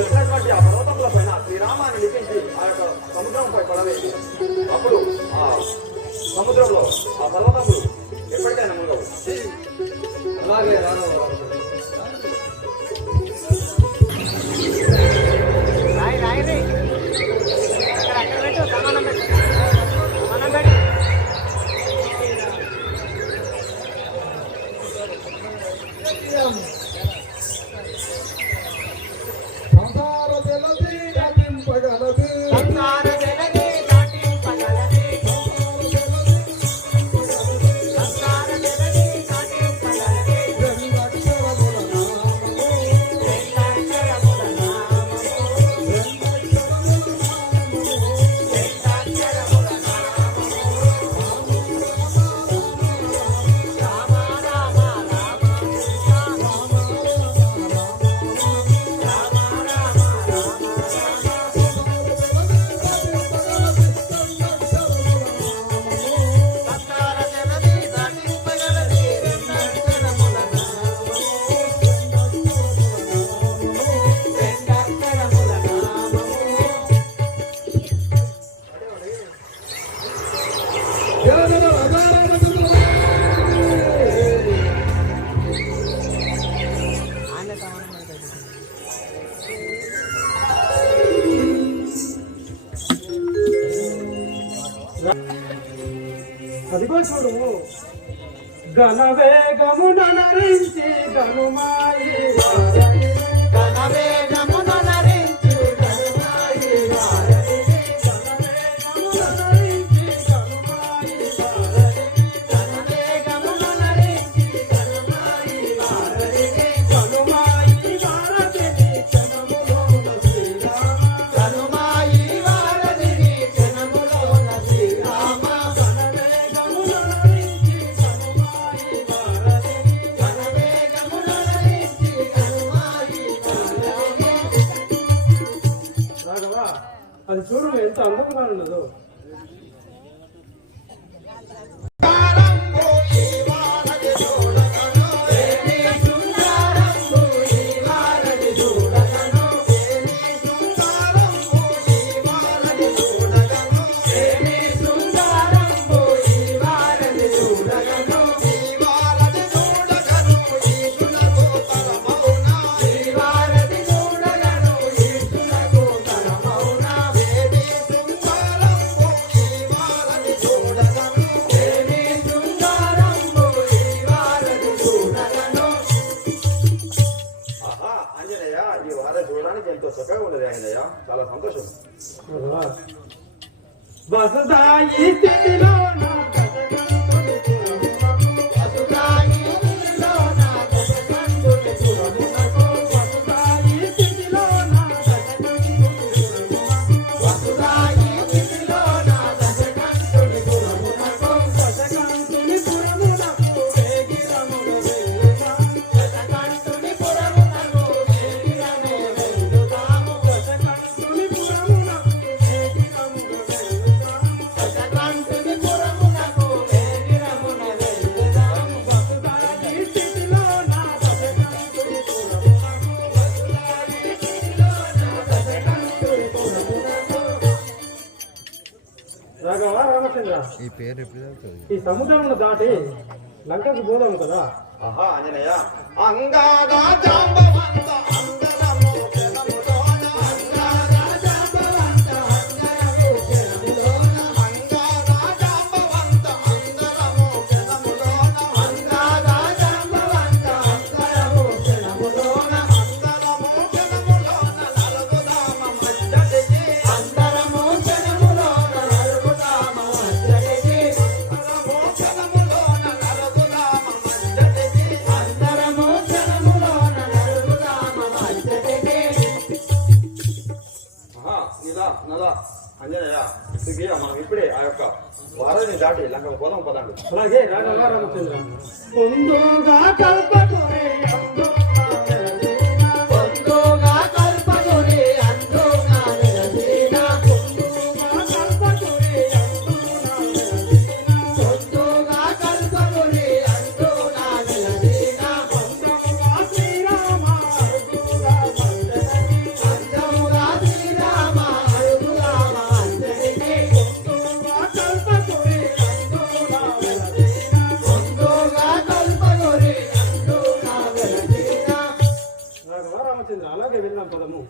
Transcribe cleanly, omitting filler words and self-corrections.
తెలిసినటువంటి ఆ పర్వతముల పైన శ్రీరామాన్ని లిఖించి ఆ యొక్క సముద్రంపై పడవేసి అప్పుడు ఆ సముద్రంలో ఆ పర్వతములు ఎప్పటికైనా మునగవు. అలాగే అదిగో చూడు ఘనవేగమున నరించి గనుమాయి ఘనవేగమున నరించి గనుమాయి అది చూడు ఎంత అందంగా ఉన్నదో. చూడడానికి ఎంతో చక్కగా ఉన్నది ఆంజనేయ, చాలా సంతోషం. వసదాయి స్థితిలో ఈ సముద్రం దాటి లంకకు పోదాము కదా. ఆహా ఆంజనేయ అంగాగా జాంబవంత అందరము జనములోన అంగాగా జాంబవంత అందరము జనములోన అంగాగా జాంబవంత అందరము జనములోన అంగాగా జాంబవంత అందరము జనములోన అందరము జనములోన నలుగుదామ మధ్యదిగి అందరము జనములోన నలుగుదామ మధ్యదిగి అందరము జనములోన నలుగుదామ మధ్యదిగి అందరము జనములోన నలుగుదామ మధ్యదిగి. నలా అంజనేయ దిగియ మనం ఇప్పుడే ఆ యొక్క వారాన్ని దాటి లంకకు పోదాం పదండి. అలాగే రాఘవ రామచంద్ర పొందుగా కల్పకురే రామచంద్ర అలాగే వెళ్దాం పదము